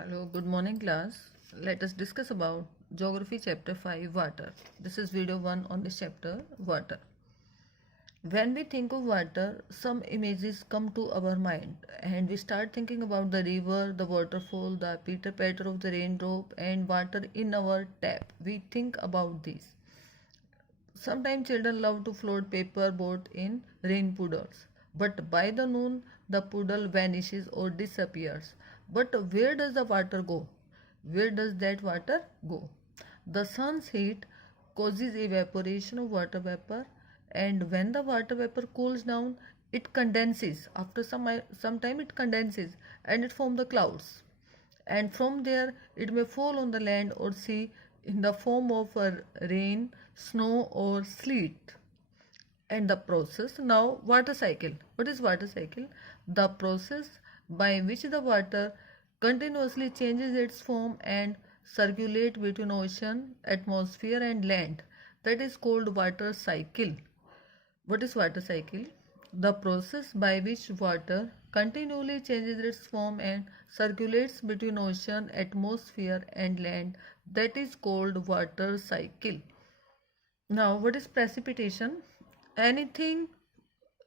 Hello, good morning class. Let us discuss about Geography chapter 5 water. This is video 1 on this chapter water. When we think of water, some images come to our mind and we start thinking about the river, the waterfall, the pitter patter of the raindrop and water in our tap. We think about these. Sometimes children love to float paper boat in rain puddles, but by the noon the puddle vanishes or disappears. But where does the water go? Where does that water go? The sun's heat causes evaporation of water vapor, and when the water vapor cools down, it condenses. After some time, it condenses and it forms the clouds, and from there it may fall on the land or sea in the form of rain, snow, or sleet. And the process now, water cycle. What is water cycle? The process by which the water continuously changes its form and circulate between ocean, atmosphere, and land. That is called water cycle. What is water cycle? The process by which water continually changes its form and circulates between ocean, atmosphere, and land. That is called water cycle. Now, what is precipitation? Anything,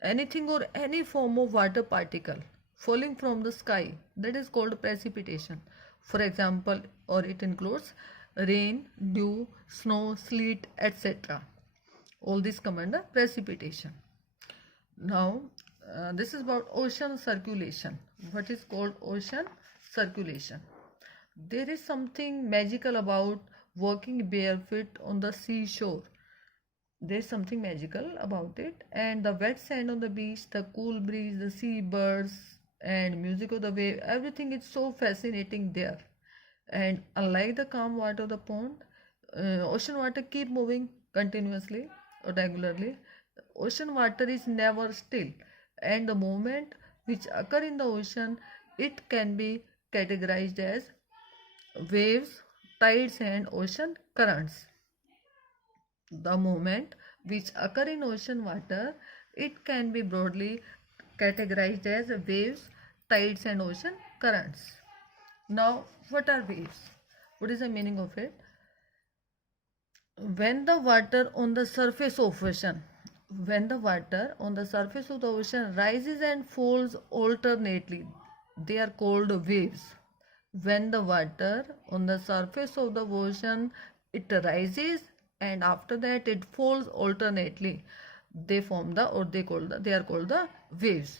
anything or any form of water particle falling from the sky, that is called precipitation. For example, or it includes rain, dew, snow, sleet, etc. All these come under precipitation. Now, this is about ocean circulation. What is called ocean circulation? There is something magical about walking barefoot on the seashore. There's something magical about it, and the wet sand on the beach, the cool breeze, the sea birds, and music of the wave, everything is so fascinating there. And unlike the calm water of the pond, ocean water keep moving continuously or regularly. Ocean water is never still, and the movement which occur in the ocean, it can be categorized as waves, tides, and ocean currents. The movement which occur in ocean water, it can be broadly categorized as waves, tides, and ocean currents. Now, what are waves? What is the meaning of it? When the water on the surface of ocean, when the water on the surface of the ocean rises and falls alternately, they are called waves. When the water on the surface of the ocean, it rises and after that it falls alternately, they form the, or they are called the waves.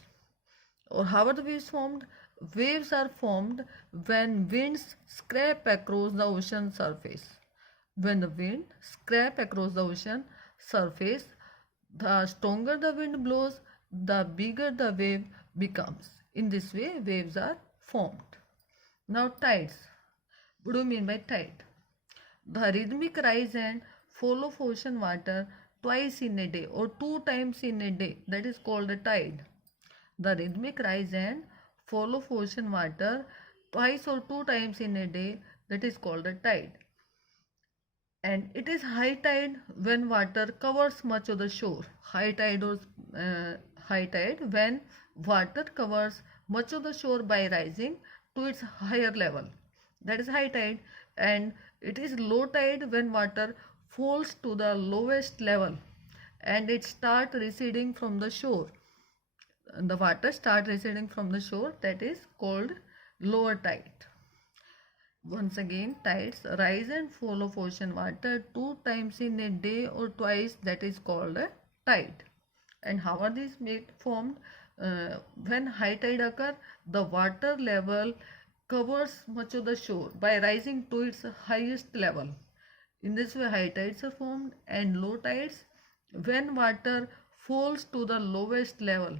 Or how are the waves formed? Waves are formed when winds scrape across the ocean surface. When the wind scrape across the ocean surface, the stronger the wind blows, the bigger the wave becomes. In this way, waves are formed. Now, tides. What do you mean by tide? The rhythmic rise and fall of ocean water twice in a day or two times in a day, that is called a tide. The rhythmic rise and fall of ocean water twice or two times in a day, that is called a tide. And it is high tide when water covers much of the shore. High tide when water covers much of the shore by rising to its higher level, that is high tide. And it is low tide when water falls to the lowest level and it start receding from the shore. The water start receding from the shore, that is called lower tide. Once again, tides rise and fall of ocean water two times in a day or twice, that is called a tide. And how are these formed? When high tide occur, the water level covers much of the shore by rising to its highest level. In this way, high tides are formed, and low tides when water falls to the lowest level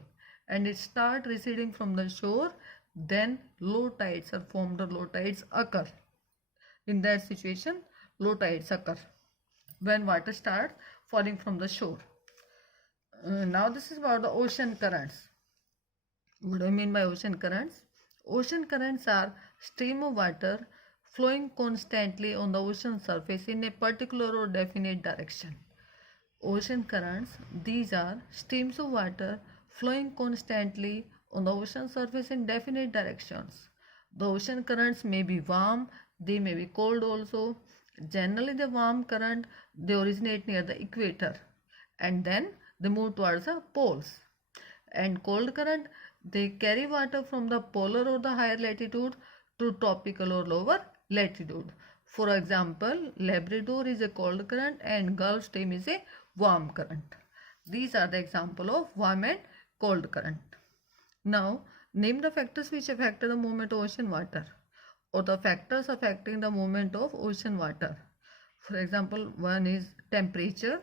and it start receding from the shore, then low tides are formed or low tides occur. In that situation, low tides occur when water starts falling from the shore. Now this is about the ocean currents. What do I mean by ocean currents? Ocean currents are stream of water flowing constantly on the ocean surface in a particular or definite direction. Ocean currents, these are streams of water flowing constantly on the ocean surface in definite directions. The ocean currents may be warm, they may be cold also. Generally, the warm current they originate near the equator and then they move towards the poles. And cold current they carry water from the polar or the higher latitude to tropical or lower latitude. For example, Labrador is a cold current and Gulf Stream is a warm current. These are the example of warm and cold current. Now, name the factors which affect the movement of ocean water or the factors affecting the movement of ocean water. For example, one is temperature.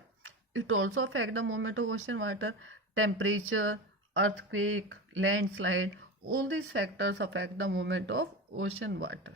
It also affects the movement of ocean water. Temperature, earthquake, landslide, all these factors affect the movement of ocean water.